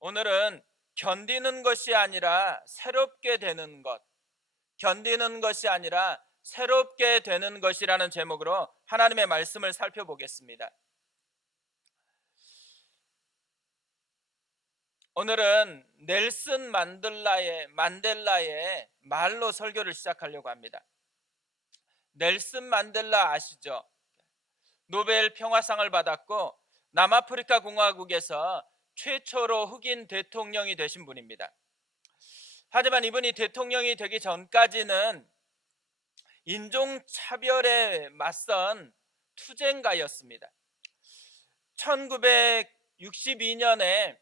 오늘은 견디는 것이 아니라 새롭게 되는 것, 견디는 것이 아니라 새롭게 되는 것이라는 제목으로 하나님의 말씀을 살펴보겠습니다. 오늘은 넬슨 만델라의 말로 설교를 시작하려고 합니다. 넬슨 만델라 아시죠? 노벨 평화상을 받았고 남아프리카 공화국에서 최초로 흑인 대통령이 되신 분입니다. 하지만 이분이 대통령이 되기 전까지는 인종차별에 맞선 투쟁가였습니다. 1962년에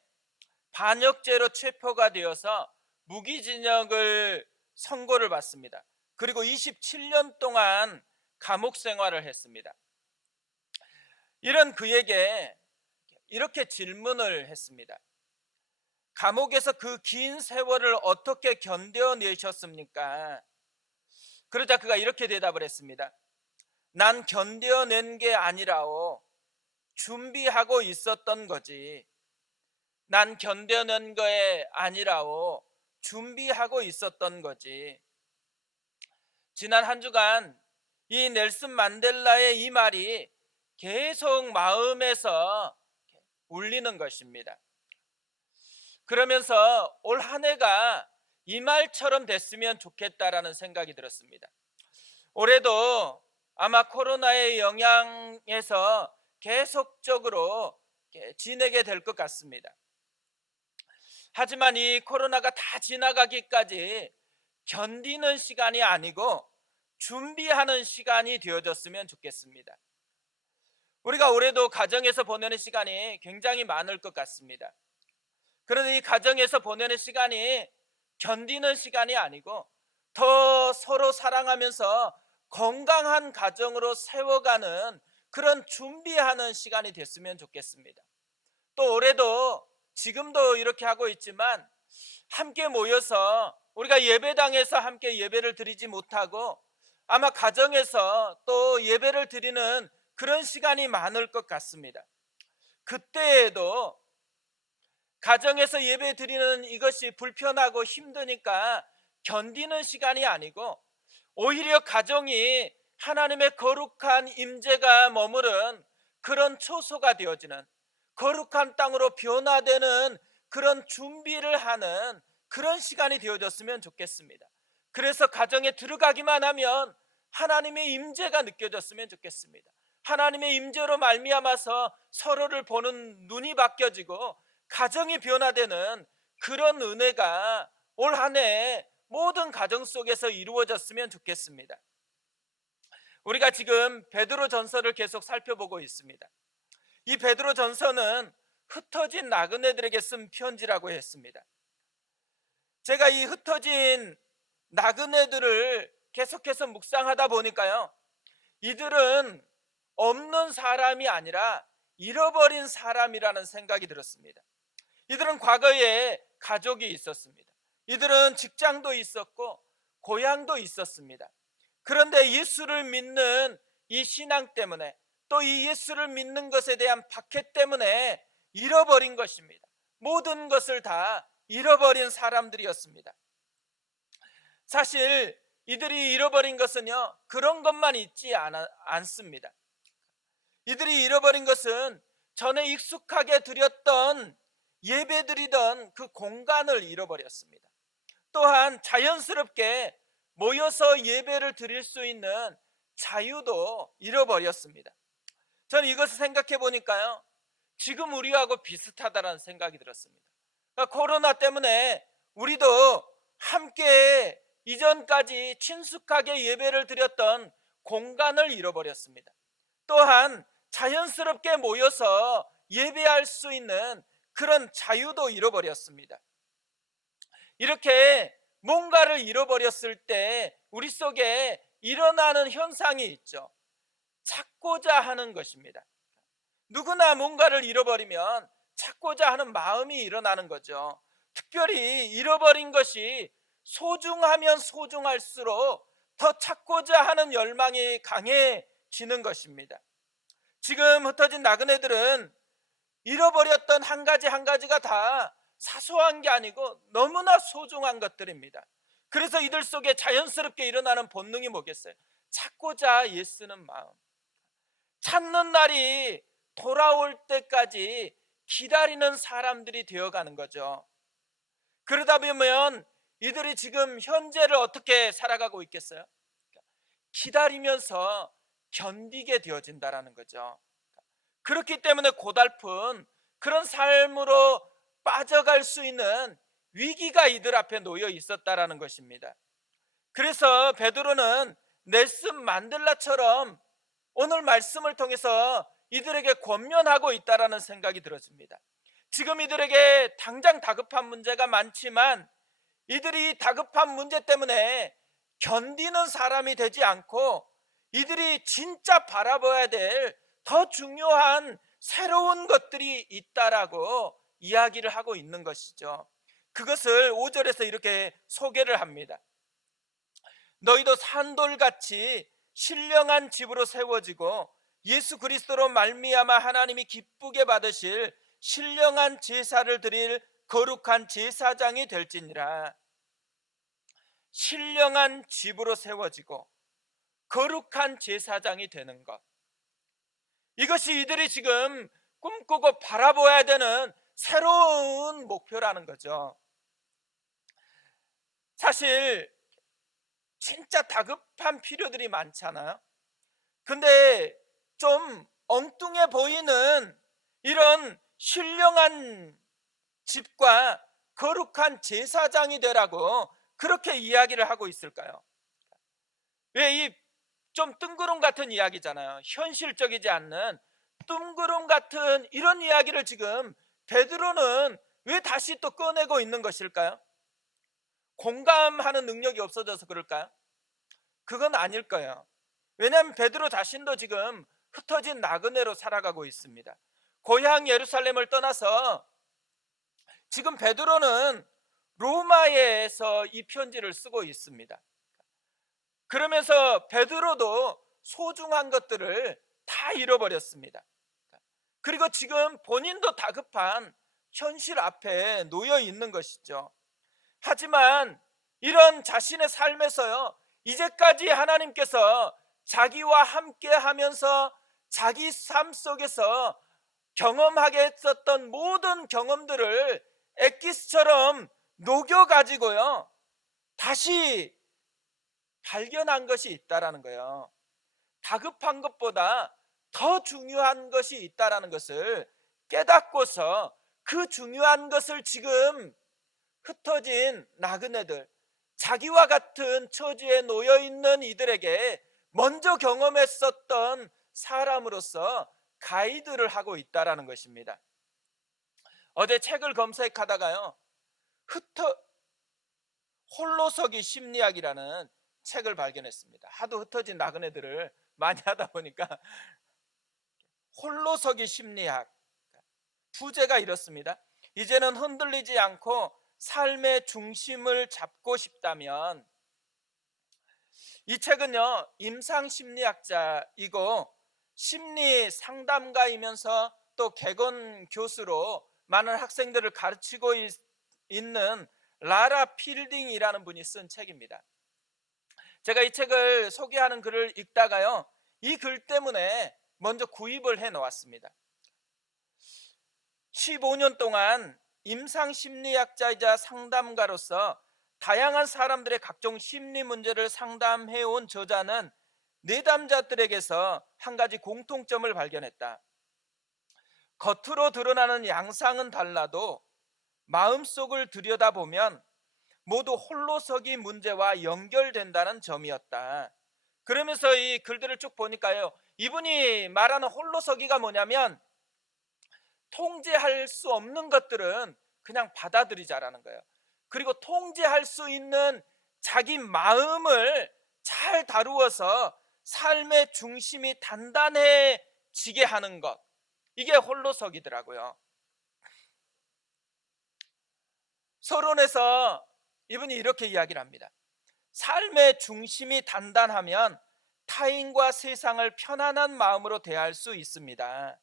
반역죄로 체포가 되어서 무기징역을 선고를 받습니다. 그리고 27년 동안 감옥 생활을 했습니다. 이런 그에게 이렇게 질문을 했습니다. 감옥에서 그 긴 세월을 어떻게 견뎌내셨습니까? 그러자 그가 이렇게 대답을 했습니다. 난 견뎌낸 게 아니라오, 준비하고 있었던 거지. 난 견뎌낸 게 아니라오, 준비하고 있었던 거지. 지난 한 주간 이 넬슨 만델라의 이 말이 계속 마음에서 울리는 것입니다. 그러면서 올 한 해가 이 말처럼 됐으면 좋겠다라는 생각이 들었습니다. 올해도 아마 코로나의 영향에서 계속적으로 지내게 될 것 같습니다. 하지만 이 코로나가 다 지나가기까지 견디는 시간이 아니고 준비하는 시간이 되어졌으면 좋겠습니다. 우리가 올해도 가정에서 보내는 시간이 굉장히 많을 것 같습니다. 그런데 이 가정에서 보내는 시간이 견디는 시간이 아니고 더 서로 사랑하면서 건강한 가정으로 세워가는 그런 준비하는 시간이 됐으면 좋겠습니다. 또 올해도 지금도 이렇게 하고 있지만 함께 모여서 우리가 예배당에서 함께 예배를 드리지 못하고 아마 가정에서 또 예배를 드리는 그런 시간이 많을 것 같습니다. 그때에도 가정에서 예배 드리는 이것이 불편하고 힘드니까 견디는 시간이 아니고 오히려 가정이 하나님의 거룩한 임재가 머무른 그런 초소가 되어지는 거룩한 땅으로 변화되는 그런 준비를 하는 그런 시간이 되어졌으면 좋겠습니다. 그래서 가정에 들어가기만 하면 하나님의 임재가 느껴졌으면 좋겠습니다. 하나님의 임재로 말미암아서 서로를 보는 눈이 바뀌어지고 가정이 변화되는 그런 은혜가 올 한 해 모든 가정 속에서 이루어졌으면 좋겠습니다. 우리가 지금 베드로 전서를 계속 살펴보고 있습니다. 이 베드로 전서는 흩어진 나그네들에게 쓴 편지라고 했습니다. 제가 이 흩어진 나그네들을 계속해서 묵상하다 보니까요, 이들은 없는 사람이 아니라 잃어버린 사람이라는 생각이 들었습니다. 이들은 과거에 가족이 있었습니다. 이들은 직장도 있었고 고향도 있었습니다. 그런데 예수를 믿는 이 신앙 때문에 또 이 예수를 믿는 것에 대한 박해 때문에 잃어버린 것입니다. 모든 것을 다 잃어버린 사람들이었습니다. 사실 이들이 잃어버린 것은요, 그런 것만 있지 않습니다. 이들이 잃어버린 것은 전에 익숙하게 드렸던 예배드리던 그 공간을 잃어버렸습니다. 또한 자연스럽게 모여서 예배를 드릴 수 있는 자유도 잃어버렸습니다. 저는 이것을 생각해 보니까요, 지금 우리하고 비슷하다는 생각이 들었습니다. 그러니까 코로나 때문에 우리도 함께 이전까지 친숙하게 예배를 드렸던 공간을 잃어버렸습니다. 또한 자연스럽게 모여서 예배할 수 있는 그런 자유도 잃어버렸습니다. 이렇게 뭔가를 잃어버렸을 때 우리 속에 일어나는 현상이 있죠. 찾고자 하는 것입니다. 누구나 뭔가를 잃어버리면 찾고자 하는 마음이 일어나는 거죠. 특별히 잃어버린 것이 소중하면 소중할수록 더 찾고자 하는 열망이 강해지는 것입니다. 지금 흩어진 나그네들은 잃어버렸던 한 가지 한 가지가 다 사소한 게 아니고 너무나 소중한 것들입니다. 그래서 이들 속에 자연스럽게 일어나는 본능이 뭐겠어요? 찾고자 애쓰는 마음, 찾는 날이 돌아올 때까지 기다리는 사람들이 되어가는 거죠. 그러다 보면 이들이 지금 현재를 어떻게 살아가고 있겠어요? 기다리면서 견디게 되어진다라는 거죠. 그렇기 때문에 고달픈 그런 삶으로 빠져갈 수 있는 위기가 이들 앞에 놓여 있었다라는 것입니다. 그래서 베드로는 넬슨 만델라처럼 오늘 말씀을 통해서 이들에게 권면하고 있다라는 생각이 들어집니다. 지금 이들에게 당장 다급한 문제가 많지만 이들이 다급한 문제 때문에 견디는 사람이 되지 않고 이들이 진짜 바라봐야 될 더 중요한 새로운 것들이 있다라고 이야기를 하고 있는 것이죠. 그것을 5절에서 이렇게 소개를 합니다. 너희도 산돌같이 신령한 집으로 세워지고 예수 그리스도로 말미암아 하나님이 기쁘게 받으실 신령한 제사를 드릴 거룩한 제사장이 될지니라. 신령한 집으로 세워지고 거룩한 제사장이 되는 것, 이것이 이들이 지금 꿈꾸고 바라봐야 되는 새로운 목표라는 거죠. 사실 진짜 다급한 필요들이 많잖아요. 근데 좀 엉뚱해 보이는 이런 신령한 집과 거룩한 제사장이 되라고 그렇게 이야기를 하고 있을까요? 왜 이 좀 뜬구름 같은 이야기잖아요. 현실적이지 않는 뜬구름 같은 이런 이야기를 지금 베드로는 왜 다시 또 꺼내고 있는 것일까요? 공감하는 능력이 없어져서 그럴까요? 그건 아닐 거예요. 왜냐하면 베드로 자신도 지금 흩어진 나그네로 살아가고 있습니다. 고향 예루살렘을 떠나서 지금 베드로는 로마에서 이 편지를 쓰고 있습니다. 그러면서 베드로도 소중한 것들을 다 잃어버렸습니다. 그리고 지금 본인도 다급한 현실 앞에 놓여 있는 것이죠. 하지만 이런 자신의 삶에서요, 이제까지 하나님께서 자기와 함께 하면서 자기 삶 속에서 경험하게 했었던 모든 경험들을 엑기스처럼 녹여가지고요, 다시 발견한 것이 있다라는 거예요. 다급한 것보다 더 중요한 것이 있다라는 것을 깨닫고서 그 중요한 것을 지금 흩어진 나그네들, 자기와 같은 처지에 놓여 있는 이들에게 먼저 경험했었던 사람으로서 가이드를 하고 있다라는 것입니다. 어제 책을 검색하다가요, 홀로서기 심리학이라는 책을 발견했습니다. 하도 흩어진 나그네들을 많이 하다 보니까 홀로서기 심리학, 부제가 이렇습니다. 이제는 흔들리지 않고 삶의 중심을 잡고 싶다면, 이 책은요, 임상심리학자이고 심리 상담가이면서 또 개건 교수로 많은 학생들을 가르치고 있는 라라 필딩이라는 분이 쓴 책입니다. 제가 이 책을 소개하는 글을 읽다가요, 이 글 때문에 먼저 구입을 해 놓았습니다. 15년 동안 임상심리학자이자 상담가로서 다양한 사람들의 각종 심리 문제를 상담해 온 저자는 내담자들에게서 한 가지 공통점을 발견했다. 겉으로 드러나는 양상은 달라도 마음속을 들여다보면 모두 홀로서기 문제와 연결된다는 점이었다. 그러면서 이 글들을 쭉 보니까요, 이분이 말하는 홀로서기가 뭐냐면 통제할 수 없는 것들은 그냥 받아들이자라는 거예요. 그리고 통제할 수 있는 자기 마음을 잘 다루어서 삶의 중심이 단단해지게 하는 것, 이게 홀로서기더라고요. 서론에서 이분이 이렇게 이야기를 합니다. 삶의 중심이 단단하면 타인과 세상을 편안한 마음으로 대할 수 있습니다.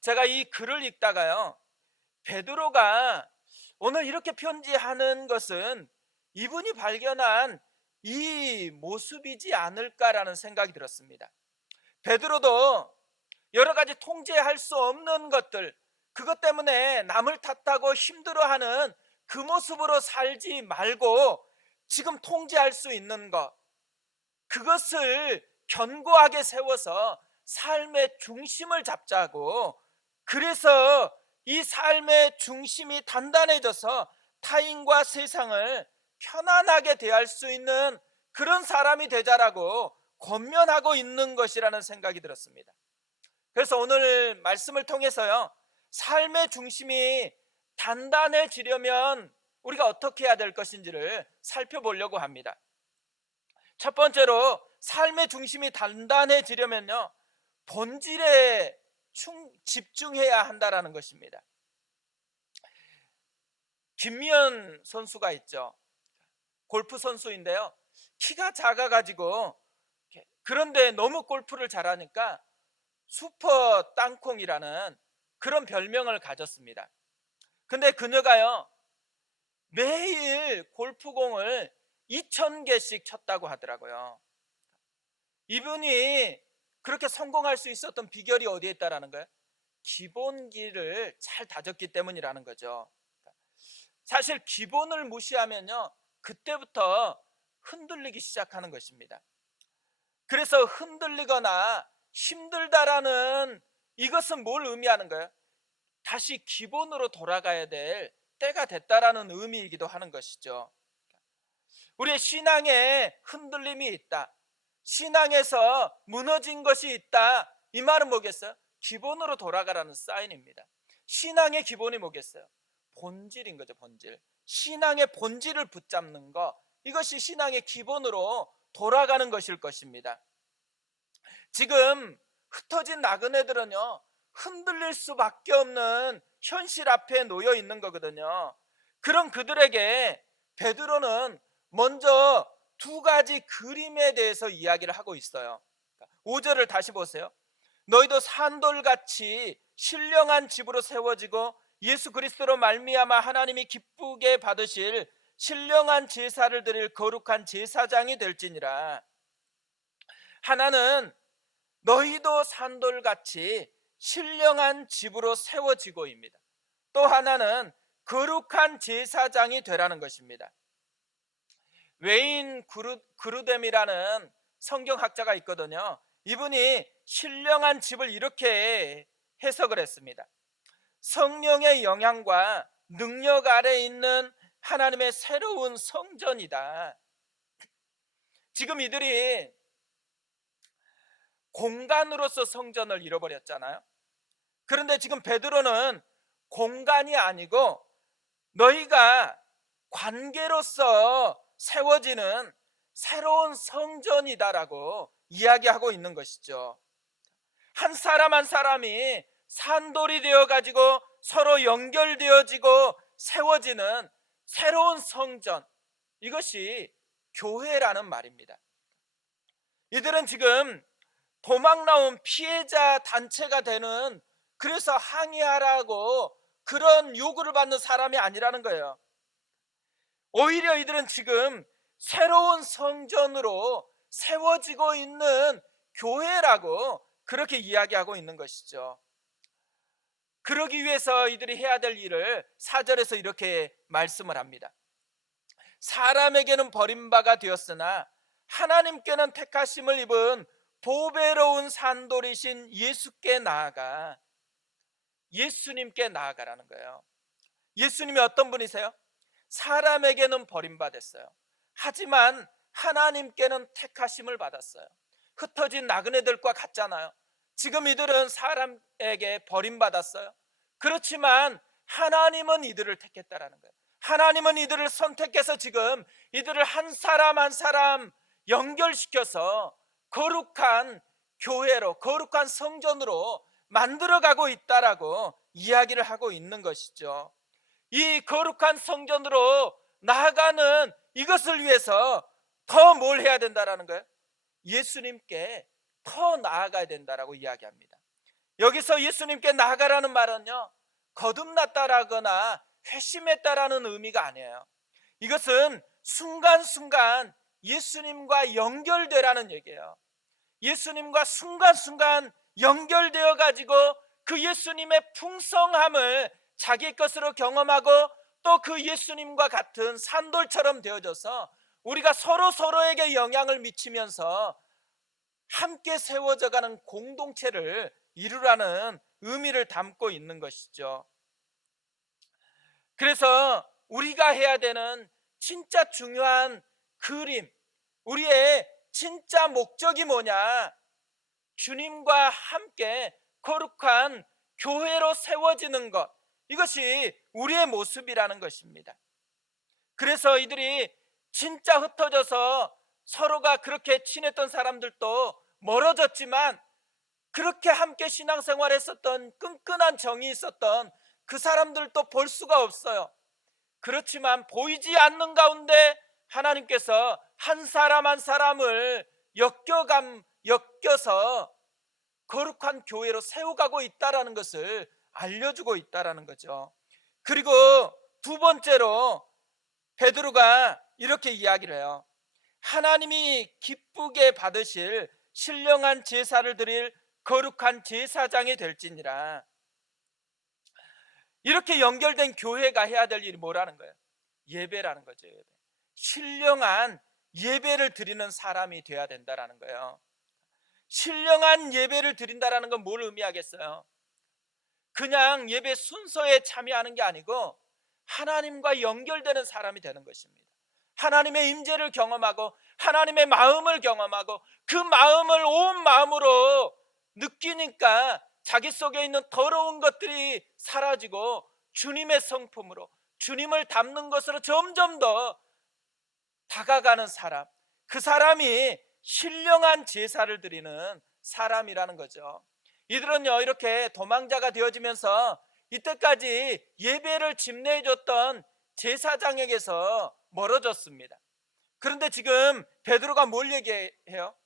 제가 이 글을 읽다가요, 베드로가 오늘 이렇게 편지하는 것은 이분이 발견한 이 모습이지 않을까라는 생각이 들었습니다. 베드로도 여러 가지 통제할 수 없는 것들, 그것 때문에 남을 탓하고 힘들어하는 그 모습으로 살지 말고 지금 통제할 수 있는 것, 그것을 견고하게 세워서 삶의 중심을 잡자고, 그래서 이 삶의 중심이 단단해져서 타인과 세상을 편안하게 대할 수 있는 그런 사람이 되자라고 권면하고 있는 것이라는 생각이 들었습니다. 그래서 오늘 말씀을 통해서요, 삶의 중심이 단단해지려면 우리가 어떻게 해야 될 것인지를 살펴보려고 합니다. 첫 번째로 삶의 중심이 단단해지려면요, 본질에 집중해야 한다라는 것입니다. 김미연 선수가 있죠. 골프 선수인데요, 키가 작아가지고, 그런데 너무 골프를 잘하니까 슈퍼 땅콩이라는 그런 별명을 가졌습니다. 근데 그녀가요, 매일 골프공을 2,000개씩 쳤다고 하더라고요. 이분이 그렇게 성공할 수 있었던 비결이 어디에 있다라는 거예요? 기본기를 잘 다졌기 때문이라는 거죠. 사실 기본을 무시하면요, 그때부터 흔들리기 시작하는 것입니다. 그래서 흔들리거나 힘들다라는 이것은 뭘 의미하는 거예요? 다시 기본으로 돌아가야 될 때가 됐다라는 의미이기도 하는 것이죠. 우리의 신앙에 흔들림이 있다, 신앙에서 무너진 것이 있다, 이 말은 뭐겠어요? 기본으로 돌아가라는 사인입니다. 신앙의 기본이 뭐겠어요? 본질인 거죠. 본질. 신앙의 본질을 붙잡는 것, 이것이 신앙의 기본으로 돌아가는 것일 것입니다. 지금 흩어진 나그네들은요, 흔들릴 수밖에 없는 현실 앞에 놓여 있는 거거든요. 그런 그들에게 베드로는 먼저 두 가지 그림에 대해서 이야기를 하고 있어요. 5절을 다시 보세요. 너희도 산돌같이 신령한 집으로 세워지고 예수 그리스도로 말미암아 하나님이 기쁘게 받으실 신령한 제사를 드릴 거룩한 제사장이 될지니라. 하나는 너희도 산돌같이 신령한 집으로 세워지고입니다. 또 하나는 거룩한 제사장이 되라는 것입니다. 웨인 그루뎀이라는 성경학자가 있거든요. 이분이 신령한 집을 이렇게 해석을 했습니다. 성령의 영향과 능력 아래 있는 하나님의 새로운 성전이다. 지금 이들이 공간으로서 성전을 잃어버렸잖아요. 그런데 지금 베드로는 공간이 아니고 너희가 관계로서 세워지는 새로운 성전이다라고 이야기하고 있는 것이죠. 한 사람 한 사람이 산돌이 되어가지고 서로 연결되어지고 세워지는 새로운 성전, 이것이 교회라는 말입니다. 이들은 지금 도망 나온 피해자 단체가 되는, 그래서 항의하라고 그런 요구를 받는 사람이 아니라는 거예요. 오히려 이들은 지금 새로운 성전으로 세워지고 있는 교회라고 그렇게 이야기하고 있는 것이죠. 그러기 위해서 이들이 해야 될 일을 4절에서 이렇게 말씀을 합니다. 사람에게는 버림받아 되었으나 하나님께는 택하심을 입은 보배로운 산돌이신 예수께 나아가, 예수님께 나아가라는 거예요. 예수님이 어떤 분이세요? 사람에게는 버림받았어요. 하지만 하나님께는 택하심을 받았어요. 흩어진 나그네들과 같잖아요. 지금 이들은 사람에게 버림받았어요. 그렇지만 하나님은 이들을 택했다라는 거예요. 하나님은 이들을 선택해서 지금 이들을 한 사람 한 사람 연결시켜서 거룩한 교회로, 거룩한 성전으로 만들어가고 있다라고 이야기를 하고 있는 것이죠. 이 거룩한 성전으로 나아가는 이것을 위해서 더 뭘 해야 된다라는 거예요? 예수님께 더 나아가야 된다라고 이야기합니다. 여기서 예수님께 나아가라는 말은요, 거듭났다라거나 회심했다라는 의미가 아니에요. 이것은 순간순간 예수님과 연결되라는 얘기예요. 예수님과 순간순간 연결되어 가지고 그 예수님의 풍성함을 자기 것으로 경험하고 또 그 예수님과 같은 산돌처럼 되어져서 우리가 서로 서로에게 영향을 미치면서 함께 세워져 가는 공동체를 이루라는 의미를 담고 있는 것이죠. 그래서 우리가 해야 되는 진짜 중요한 그림, 우리의 진짜 목적이 뭐냐? 주님과 함께 거룩한 교회로 세워지는 것, 이것이 우리의 모습이라는 것입니다. 그래서 이들이 진짜 흩어져서 서로가 그렇게 친했던 사람들도 멀어졌지만 그렇게 함께 신앙생활했었던 끈끈한 정이 있었던 그 사람들도 볼 수가 없어요. 그렇지만 보이지 않는 가운데 하나님께서 한 사람 한 사람을 엮여서 거룩한 교회로 세워가고 있다는 것을 알려주고 있다는 거죠. 그리고 두 번째로 베드로가 이렇게 이야기를 해요. 하나님이 기쁘게 받으실 신령한 제사를 드릴 거룩한 제사장이 될지니라. 이렇게 연결된 교회가 해야 될 일이 뭐라는 거예요? 예배라는 거죠. 예배. 신령한 예배를 드리는 사람이 되어야 된다는 거예요. 신령한 예배를 드린다는 건 뭘 의미하겠어요? 그냥 예배 순서에 참여하는 게 아니고 하나님과 연결되는 사람이 되는 것입니다. 하나님의 임재를 경험하고 하나님의 마음을 경험하고 그 마음을 온 마음으로 느끼니까 자기 속에 있는 더러운 것들이 사라지고 주님의 성품으로, 주님을 닮는 것으로 점점 더 다가가는 사람, 그 사람이 신령한 제사를 드리는 사람이라는 거죠. 이들은요, 이렇게 도망자가 되어지면서 이때까지 예배를 집례해줬던 제사장에게서 멀어졌습니다. 그런데 지금 베드로가 뭘 얘기해요?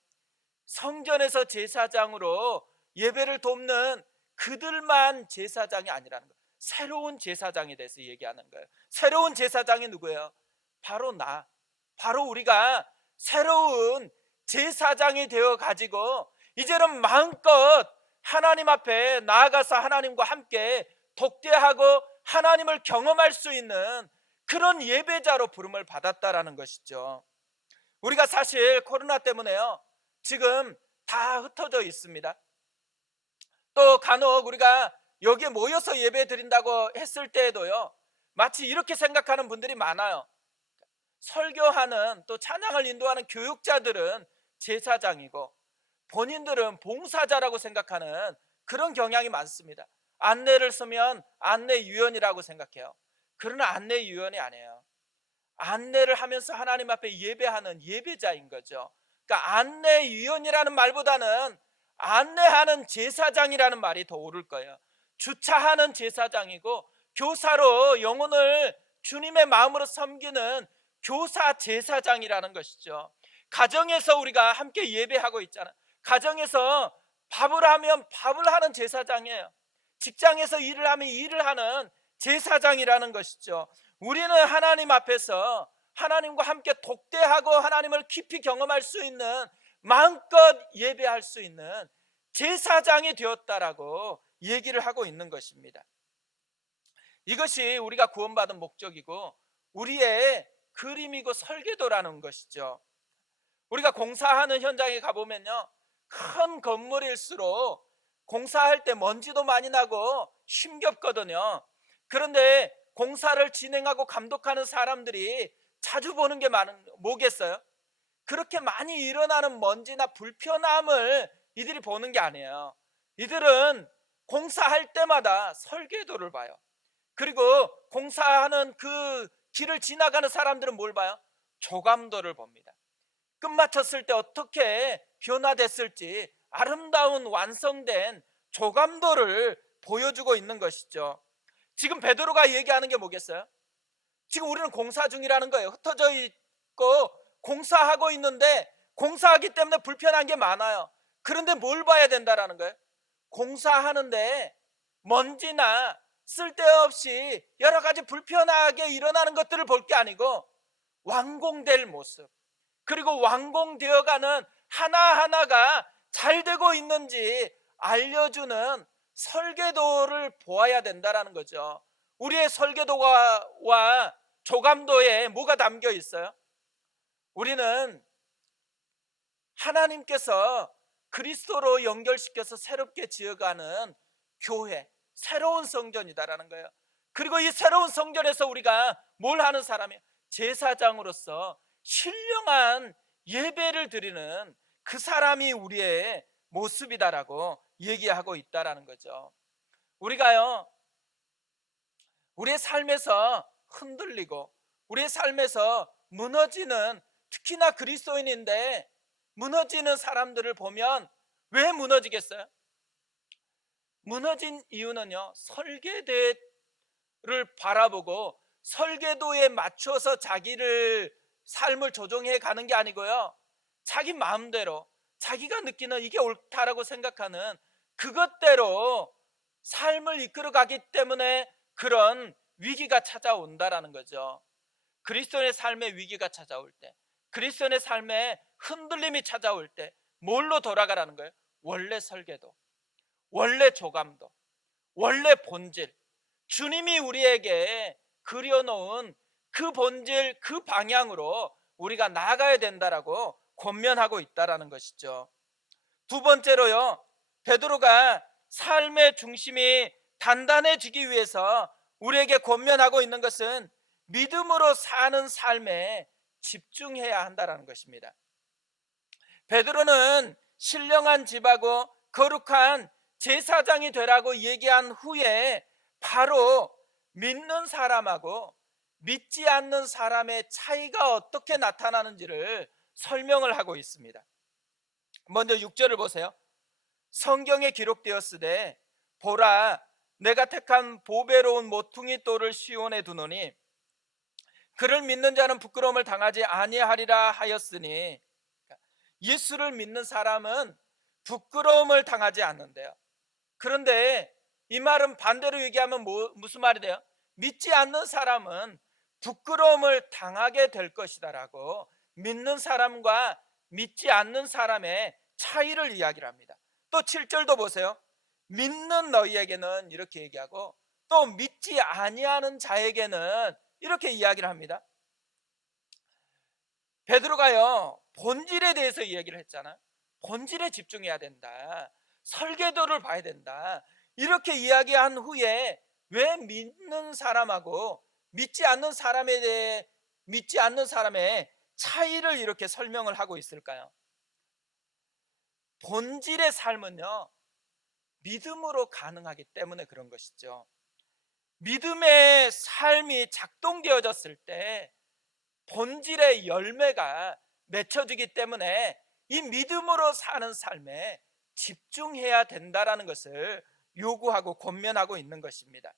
성전에서 제사장으로 예배를 돕는 그들만 제사장이 아니라는 거예요. 새로운 제사장에 대해서 얘기하는 거예요. 새로운 제사장이 누구예요? 바로 나, 바로 우리가 새로운 제사장이 되어 가지고 이제는 마음껏 하나님 앞에 나아가서 하나님과 함께 독대하고 하나님을 경험할 수 있는 그런 예배자로 부름을 받았다라는 것이죠. 우리가 사실 코로나 때문에요, 지금 다 흩어져 있습니다. 또 간혹 우리가 여기에 모여서 예배 드린다고 했을 때에도요, 마치 이렇게 생각하는 분들이 많아요. 설교하는, 또 찬양을 인도하는 교육자들은 제사장이고 본인들은 봉사자라고 생각하는 그런 경향이 많습니다. 안내를 쓰면 안내위원이라고 생각해요. 그러나 안내위원이 아니에요. 안내를 하면서 하나님 앞에 예배하는 예배자인 거죠. 그러니까 안내위원이라는 말보다는 안내하는 제사장이라는 말이 더 옳을 거예요. 주차하는 제사장이고 교사로 영혼을 주님의 마음으로 섬기는 교사 제사장이라는 것이죠. 가정에서 우리가 함께 예배하고 있잖아요. 가정에서 밥을 하면 밥을 하는 제사장이에요. 직장에서 일을 하면 일을 하는 제사장이라는 것이죠. 우리는 하나님 앞에서 하나님과 함께 독대하고 하나님을 깊이 경험할 수 있는, 마음껏 예배할 수 있는 제사장이 되었다라고 얘기를 하고 있는 것입니다. 이것이 우리가 구원받은 목적이고 우리의 그림이고 설계도라는 것이죠. 우리가 공사하는 현장에 가보면요, 큰 건물일수록 공사할 때 먼지도 많이 나고 힘겹거든요. 그런데 공사를 진행하고 감독하는 사람들이 자주 보는 게 뭐겠어요? 그렇게 많이 일어나는 먼지나 불편함을 이들이 보는 게 아니에요. 이들은 공사할 때마다 설계도를 봐요. 그리고 공사하는 그 길을 지나가는 사람들은 뭘 봐요? 조감도를 봅니다. 끝마쳤을 때 어떻게 변화됐을지 아름다운 완성된 조감도를 보여주고 있는 것이죠. 지금 베드로가 얘기하는 게 뭐겠어요? 지금 우리는 공사 중이라는 거예요. 흩어져 있고 공사하고 있는데 공사하기 때문에 불편한 게 많아요. 그런데 뭘 봐야 된다라는 거예요? 공사하는데 먼지나 쓸데없이 여러 가지 불편하게 일어나는 것들을 볼 게 아니고 완공될 모습, 그리고 완공되어가는 하나하나가 잘 되고 있는지 알려주는 설계도를 보아야 된다는 거죠. 우리의 설계도와 조감도에 뭐가 담겨 있어요? 우리는 하나님께서 그리스도로 연결시켜서 새롭게 지어가는 교회, 새로운 성전이다라는 거예요. 그리고 이 새로운 성전에서 우리가 뭘 하는 사람이에요? 제사장으로서 신령한 예배를 드리는 그 사람이 우리의 모습이다라고 얘기하고 있다라는 거죠. 우리가요, 우리의 삶에서 흔들리고 우리의 삶에서 무너지는, 특히나 그리스도인인데 무너지는 사람들을 보면 왜 무너지겠어요? 무너진 이유는요, 설계도를 바라보고 설계도에 맞춰서 자기를 삶을 조정해 가는 게 아니고요, 자기 마음대로 자기가 느끼는 이게 옳다라고 생각하는 그것대로 삶을 이끌어가기 때문에 그런 위기가 찾아온다라는 거죠. 그리스도인의 삶에 위기가 찾아올 때, 그리스도인의 삶에 흔들림이 찾아올 때 뭘로 돌아가라는 거예요? 원래 설계도, 원래 조감도, 원래 본질, 주님이 우리에게 그려놓은 그 본질, 그 방향으로 우리가 나아가야 된다라고 권면하고 있다라는 것이죠. 두 번째로요, 베드로가 삶의 중심이 단단해지기 위해서 우리에게 권면하고 있는 것은 믿음으로 사는 삶에 집중해야 한다는 것입니다. 베드로는 신령한 집하고 거룩한 제사장이 되라고 얘기한 후에 바로 믿는 사람하고 믿지 않는 사람의 차이가 어떻게 나타나는지를 설명을 하고 있습니다. 먼저 6절을 보세요. 성경에 기록되었으되 보라, 내가 택한 보배로운 모퉁이 돌을 시온에 두노니 그를 믿는 자는 부끄러움을 당하지 아니하리라 하였으니, 예수를 믿는 사람은 부끄러움을 당하지 않는데요. 그런데 이 말은 반대로 얘기하면 무슨 말이 돼요? 믿지 않는 사람은 부끄러움을 당하게 될 것이다라고 믿는 사람과 믿지 않는 사람의 차이를 이야기를 합니다. 또 7절도 보세요. 믿는 너희에게는 이렇게 얘기하고 또 믿지 아니하는 자에게는 이렇게 이야기를 합니다. 베드로가요, 본질에 대해서 이야기를 했잖아요. 본질에 집중해야 된다, 설계도를 봐야 된다, 이렇게 이야기한 후에 왜 믿는 사람하고 믿지 않는 사람에 대해, 믿지 않는 사람의 차이를 이렇게 설명을 하고 있을까요? 본질의 삶은요, 믿음으로 가능하기 때문에 그런 것이죠. 믿음의 삶이 작동되어졌을 때 본질의 열매가 맺혀지기 때문에 이 믿음으로 사는 삶에 집중해야 된다라는 것을 요구하고 권면하고 있는 것입니다.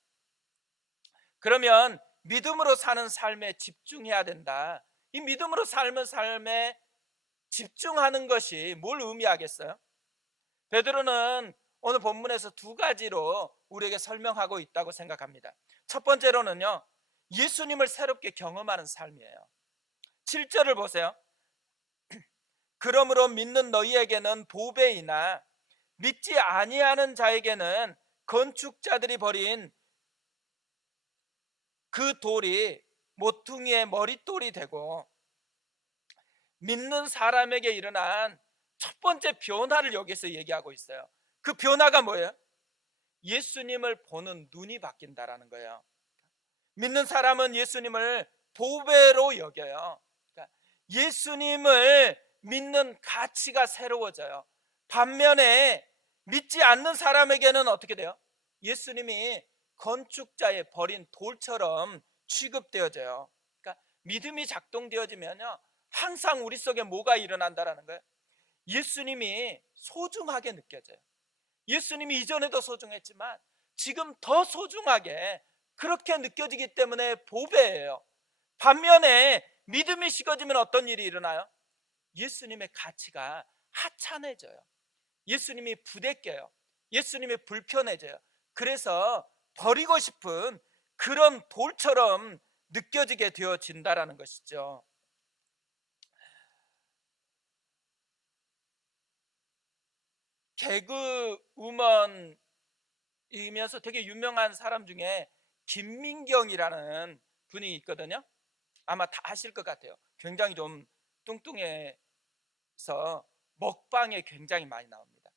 그러면 믿음으로 사는 삶에 집중해야 된다, 이 믿음으로 삶은 삶에 집중하는 것이 뭘 의미하겠어요? 베드로는 오늘 본문에서 두 가지로 우리에게 설명하고 있다고 생각합니다. 첫 번째로는요, 예수님을 새롭게 경험하는 삶이에요. 7절을 보세요. 그러므로 믿는 너희에게는 보배이나 믿지 아니하는 자에게는 건축자들이 버린 그 돌이 모퉁이의 머릿돌이 되고, 믿는 사람에게 일어난 첫 번째 변화를 여기서 얘기하고 있어요. 그 변화가 뭐예요? 예수님을 보는 눈이 바뀐다라는 거예요. 믿는 사람은 예수님을 보배로 여겨요. 그러니까 예수님을 믿는 가치가 새로워져요. 반면에 믿지 않는 사람에게는 어떻게 돼요? 예수님이 건축자의 버린 돌처럼 취급되어져요. 그러니까 믿음이 작동되어지면요, 항상 우리 속에 뭐가 일어난다라는 거예요? 예수님이 소중하게 느껴져요. 예수님이 이전에도 소중했지만 지금 더 소중하게 그렇게 느껴지기 때문에 보배예요. 반면에 믿음이 식어지면 어떤 일이 일어나요? 예수님의 가치가 하찮아져요. 예수님이 부대껴요. 예수님이 불편해져요. 그래서 버리고 싶은 그런 돌처럼 느껴지게 되어진다라는 것이죠. 개그우먼이면서 되게 유명한 사람 중에 김민경이라는 분이 있거든요. 아마 다 아실 것 같아요. 굉장히 좀 뚱뚱해서 먹방에 굉장히 많이 나옵니다.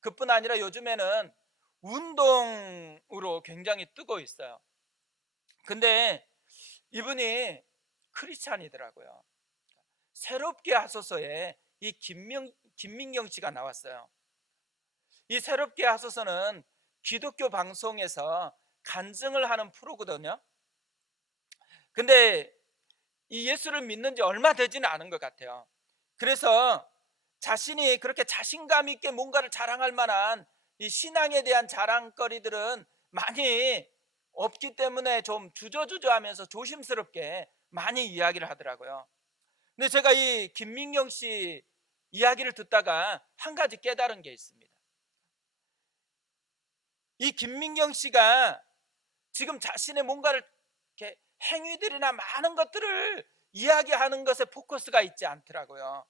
그뿐 아니라 요즘에는 운동으로 굉장히 뜨고 있어요. 근데 이분이 크리스찬이더라고요. 새롭게 하소서에 이 김민경 씨가 나왔어요. 이 새롭게 하소서는 기독교 방송에서 간증을 하는 프로거든요. 근데 이 예수를 믿는 지 얼마 되지는 않은 것 같아요. 그래서 자신이 그렇게 자신감 있게 뭔가를 자랑할 만한 이 신앙에 대한 자랑거리들은 많이 없기 때문에 좀 주저주저하면서 조심스럽게 많이 이야기를 하더라고요. 근데 제가 이 김민경 씨 이야기를 듣다가 한 가지 깨달은 게 있습니다. 이 김민경 씨가 지금 자신의 뭔가를 이렇게 행위들이나 많은 것들을 이야기하는 것에 포커스가 있지 않더라고요.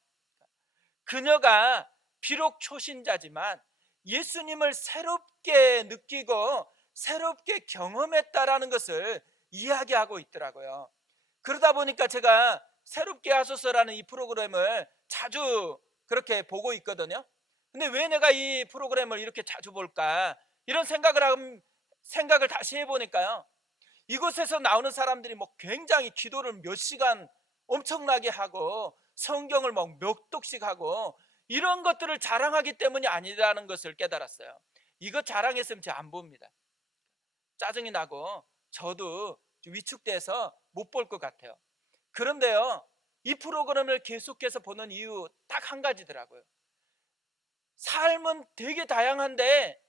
그녀가 비록 초신자지만 예수님을 새롭게 느끼고 새롭게 경험했다라는 것을 이야기하고 있더라고요. 그러다 보니까 제가 새롭게 하소서라는 이 프로그램을 자주 그렇게 보고 있거든요. 근데 왜 내가 이 프로그램을 이렇게 자주 볼까? 이런 생각을 다시 해보니까요. 이곳에서 나오는 사람들이 뭐 굉장히 기도를 몇 시간 엄청나게 하고 성경을 막 몇 독씩 하고 이런 것들을 자랑하기 때문이 아니라는 것을 깨달았어요. 이거 자랑했으면 제가 안 봅니다. 짜증이 나고 저도 위축돼서 못 볼 것 같아요. 그런데요, 이 프로그램을 계속해서 보는 이유 딱 한 가지더라고요. 삶은 되게 다양한데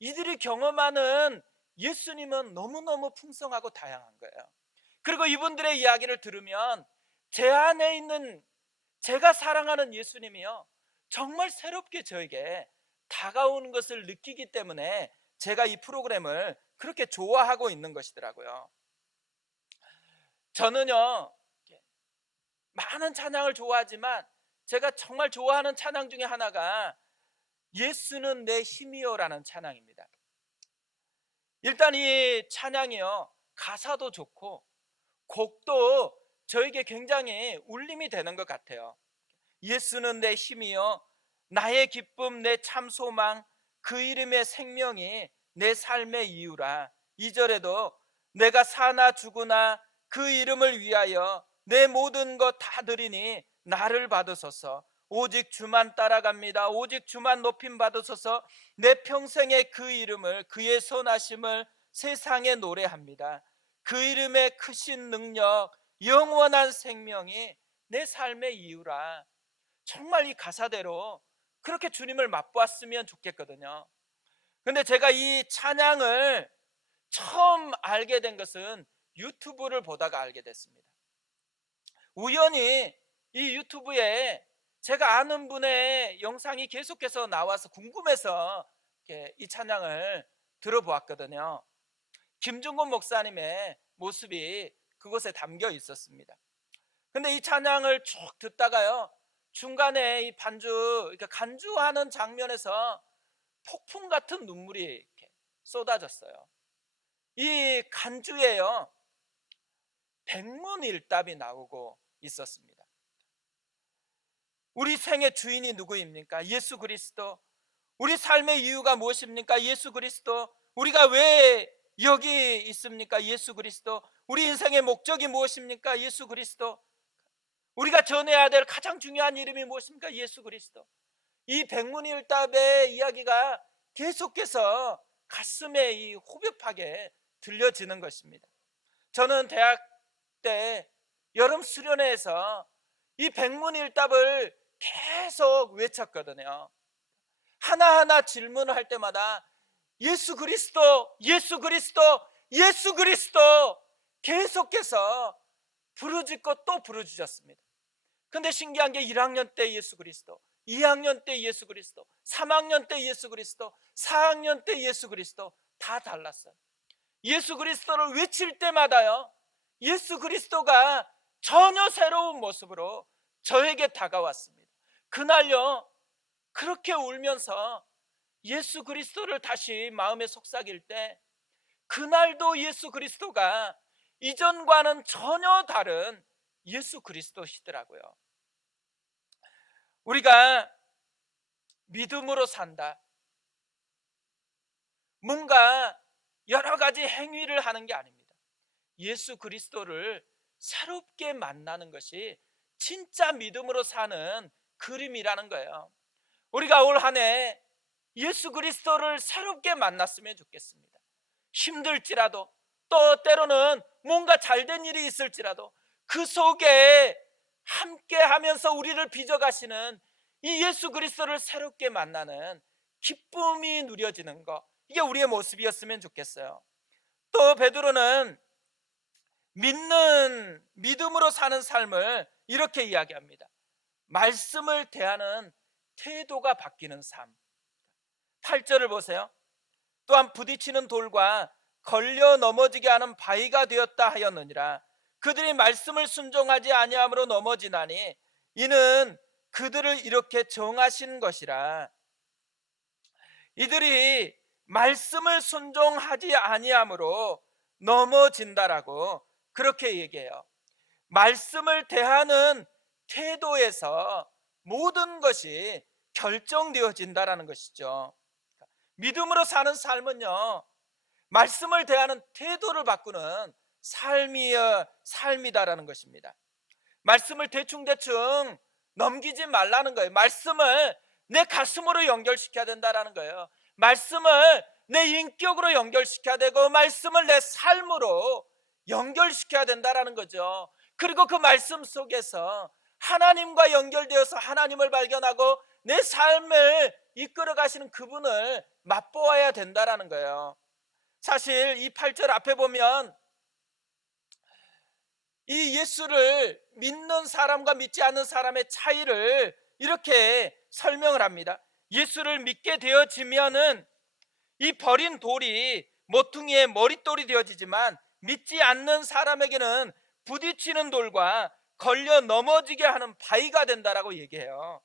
이들이 경험하는 예수님은 너무너무 풍성하고 다양한 거예요. 그리고 이분들의 이야기를 들으면 제 안에 있는 제가 사랑하는 예수님이요, 정말 새롭게 저에게 다가오는 것을 느끼기 때문에 제가 이 프로그램을 그렇게 좋아하고 있는 것이더라고요. 저는요, 많은 찬양을 좋아하지만 제가 정말 좋아하는 찬양 중에 하나가 예수는 내 힘이요라는 찬양입니다. 일단 이 찬양이요, 가사도 좋고 곡도 저에게 굉장히 울림이 되는 것 같아요. 예수는 내 힘이요, 나의 기쁨, 내 참 소망, 그 이름의 생명이 내 삶의 이유라. 2절에도 내가 사나 죽으나 그 이름을 위하여 내 모든 것 다 드리니 나를 받으소서. 오직 주만 따라갑니다. 오직 주만 높임 받으소서. 내 평생의 그 이름을, 그의 선하심을 세상에 노래합니다. 그 이름의 크신 능력, 영원한 생명이 내 삶의 이유라. 정말 이 가사대로 그렇게 주님을 맛보았으면 좋겠거든요. 근데 제가 이 찬양을 처음 알게 된 것은 유튜브를 보다가 알게 됐습니다. 우연히 이 유튜브에 제가 아는 분의 영상이 계속해서 나와서 궁금해서 이렇게 이 찬양을 들어보았거든요. 김중곤 목사님의 모습이 그곳에 담겨 있었습니다. 근데 이 찬양을 쭉 듣다가요, 중간에 이 그러니까 간주하는 장면에서 폭풍 같은 눈물이 이렇게 쏟아졌어요. 이 간주에요, 백문일답이 나오고 있었습니다. 우리 생의 주인이 누구입니까? 예수 그리스도. 우리 삶의 이유가 무엇입니까? 예수 그리스도. 우리가 왜 여기 있습니까? 예수 그리스도. 우리 인생의 목적이 무엇입니까? 예수 그리스도. 우리가 전해야 될 가장 중요한 이름이 무엇입니까? 예수 그리스도. 이 백문일답의 이야기가 계속해서 가슴에 이 호흡하게 들려지는 것입니다. 저는 대학 때 여름 수련회에서 이 백문일답을 계속 외쳤거든요. 하나하나 질문을 할 때마다 예수 그리스도, 예수 그리스도, 예수 그리스도 계속해서 부르짖고 또 부르짖었습니다. 근데 신기한 게 1학년 때 예수 그리스도, 2학년 때 예수 그리스도, 3학년 때 예수 그리스도, 4학년 때 예수 그리스도 다 달랐어요. 예수 그리스도를 외칠 때마다요, 예수 그리스도가 전혀 새로운 모습으로 저에게 다가왔습니다. 그날요, 그렇게 울면서 예수 그리스도를 다시 마음에 속삭일 때, 그날도 예수 그리스도가 이전과는 전혀 다른 예수 그리스도시더라고요. 우리가 믿음으로 산다, 뭔가 여러 가지 행위를 하는 게 아닙니다. 예수 그리스도를 새롭게 만나는 것이 진짜 믿음으로 사는 그림이라는 거예요. 우리가 올 한 해 예수 그리스도를 새롭게 만났으면 좋겠습니다. 힘들지라도, 또 때로는 뭔가 잘된 일이 있을지라도 그 속에 함께 하면서 우리를 빚어가시는 이 예수 그리스도를 새롭게 만나는 기쁨이 누려지는 것, 이게 우리의 모습이었으면 좋겠어요. 또 베드로는 믿음으로 사는 삶을 이렇게 이야기합니다. 말씀을 대하는 태도가 바뀌는 삶. 8절을 보세요. 또한 부딪히는 돌과 걸려 넘어지게 하는 바위가 되었다 하였느니라. 그들이 말씀을 순종하지 아니함으로 넘어지나니 이는 그들을 이렇게 정하신 것이라. 이들이 말씀을 순종하지 아니함으로 넘어진다라고 그렇게 얘기해요. 말씀을 대하는 태도에서 모든 것이 결정되어진다라는 것이죠. 믿음으로 사는 삶은요, 말씀을 대하는 태도를 바꾸는 삶이다라는 것입니다. 말씀을 대충대충 넘기지 말라는 거예요. 말씀을 내 가슴으로 연결시켜야 된다라는 거예요. 말씀을 내 인격으로 연결시켜야 되고, 말씀을 내 삶으로 연결시켜야 된다라는 거죠. 그리고 그 말씀 속에서 하나님과 연결되어서 하나님을 발견하고 내 삶을 이끌어 가시는 그분을 맛보아야 된다라는 거예요. 사실 이 8절 앞에 보면 이 예수를 믿는 사람과 믿지 않는 사람의 차이를 이렇게 설명을 합니다. 예수를 믿게 되어지면은 이 버린 돌이 모퉁이의 머릿돌이 되어지지만, 믿지 않는 사람에게는 부딪히는 돌과 걸려 넘어지게 하는 바위가 된다라고 얘기해요.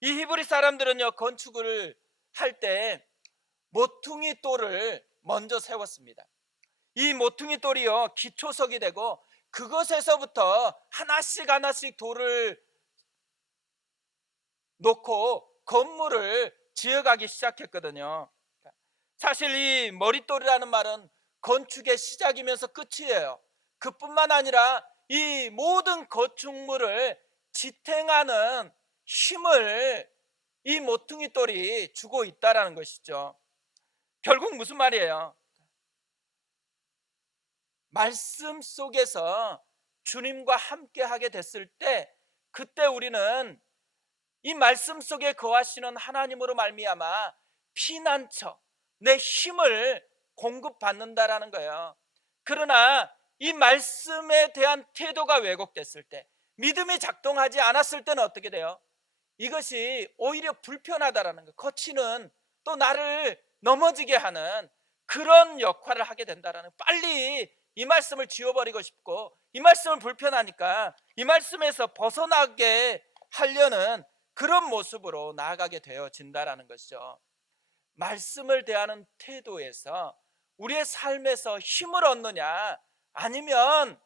이 히브리 사람들은요, 건축을 할 때 모퉁이 돌을 먼저 세웠습니다. 이 모퉁이 돌이요, 기초석이 되고 그것에서부터 하나씩 하나씩 돌을 놓고 건물을 지어가기 시작했거든요. 사실 이 머릿돌이라는 말은 건축의 시작이면서 끝이에요. 그뿐만 아니라 이 모든 건축물을 지탱하는 힘을 이 모퉁이 돌이 주고 있다라는 것이죠. 결국 무슨 말이에요? 말씀 속에서 주님과 함께 하게 됐을 때, 그때 우리는 이 말씀 속에 거하시는 하나님으로 말미암아 피난처, 내 힘을 공급받는다라는 거예요. 그러나 이 말씀에 대한 태도가 왜곡됐을 때, 믿음이 작동하지 않았을 때는 어떻게 돼요? 이것이 오히려 불편하다라는 거, 거치는, 또 나를 넘어지게 하는 그런 역할을 하게 된다라는 거. 빨리 이 말씀을 지워버리고 싶고, 이 말씀은 불편하니까 이 말씀에서 벗어나게 하려는 그런 모습으로 나아가게 되어진다라는 것이죠. 말씀을 대하는 태도에서 우리의 삶에서 힘을 얻느냐, 아니면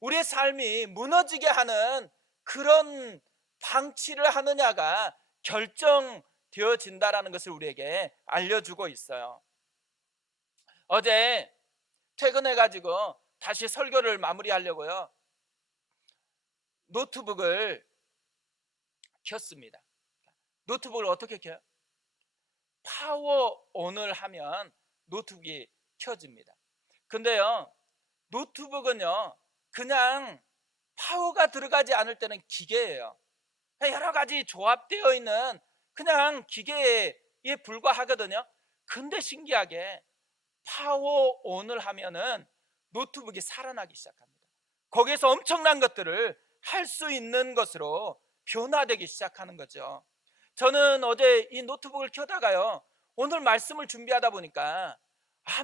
우리의 삶이 무너지게 하는 그런 방치를 하느냐가 결정되어진다라는 것을 우리에게 알려주고 있어요. 어제 퇴근해가지고 다시 설교를 마무리하려고요, 노트북을 켰습니다. 노트북을 어떻게 켜요? 파워 온을 하면 노트북이 켜집니다. 근데요, 노트북은요, 그냥 파워가 들어가지 않을 때는 기계예요. 여러 가지 조합되어 있는 그냥 기계에 불과하거든요. 근데 신기하게 파워 온을 하면은 노트북이 살아나기 시작합니다. 거기에서 엄청난 것들을 할 수 있는 것으로 변화되기 시작하는 거죠. 저는 어제 이 노트북을 켜다가요, 오늘 말씀을 준비하다 보니까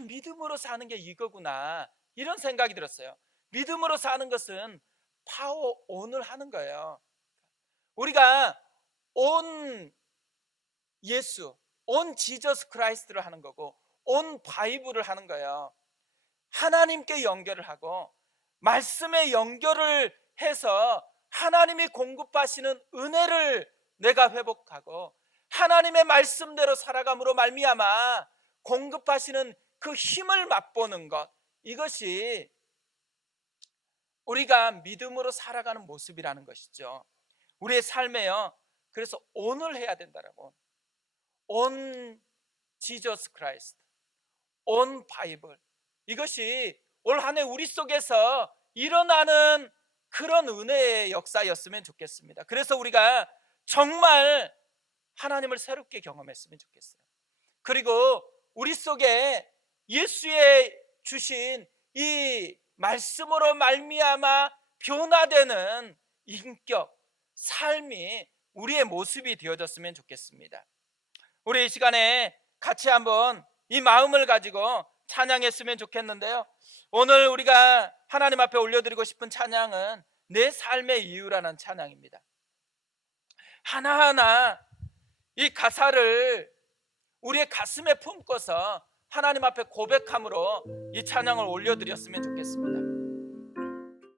믿음으로 사는 게 이거구나, 이런 생각이 들었어요. 믿음으로 사는 것은 파워 온을 하는 거예요. 우리가 온 예수, 온 지저스 크라이스트를 하는 거고, 온 바이블을 하는 거예요. 하나님께 연결을 하고 말씀에 연결을 해서 하나님이 공급하시는 은혜를 내가 회복하고, 하나님의 말씀대로 살아감으로 말미암아 공급하시는 그 힘을 맛보는 것, 이것이 우리가 믿음으로 살아가는 모습이라는 것이죠. 우리의 삶에요, 그래서 온을 해야 된다라고. 온 지저스 크라이스트, 온 바이블, 이것이 올 한 해 우리 속에서 일어나는 그런 은혜의 역사였으면 좋겠습니다. 그래서 우리가 정말 하나님을 새롭게 경험했으면 좋겠어요. 그리고 우리 속에 예수의 주신 이 말씀으로 말미암아 변화되는 인격, 삶이 우리의 모습이 되어졌으면 좋겠습니다. 우리 이 시간에 같이 한번 이 마음을 가지고 찬양했으면 좋겠는데요, 오늘 우리가 하나님 앞에 올려드리고 싶은 찬양은 내 삶의 이유라는 찬양입니다. 하나하나 이 가사를 우리의 가슴에 품고서 하나님 앞에 고백함으로 이 찬양을 올려드렸으면 좋겠습니다.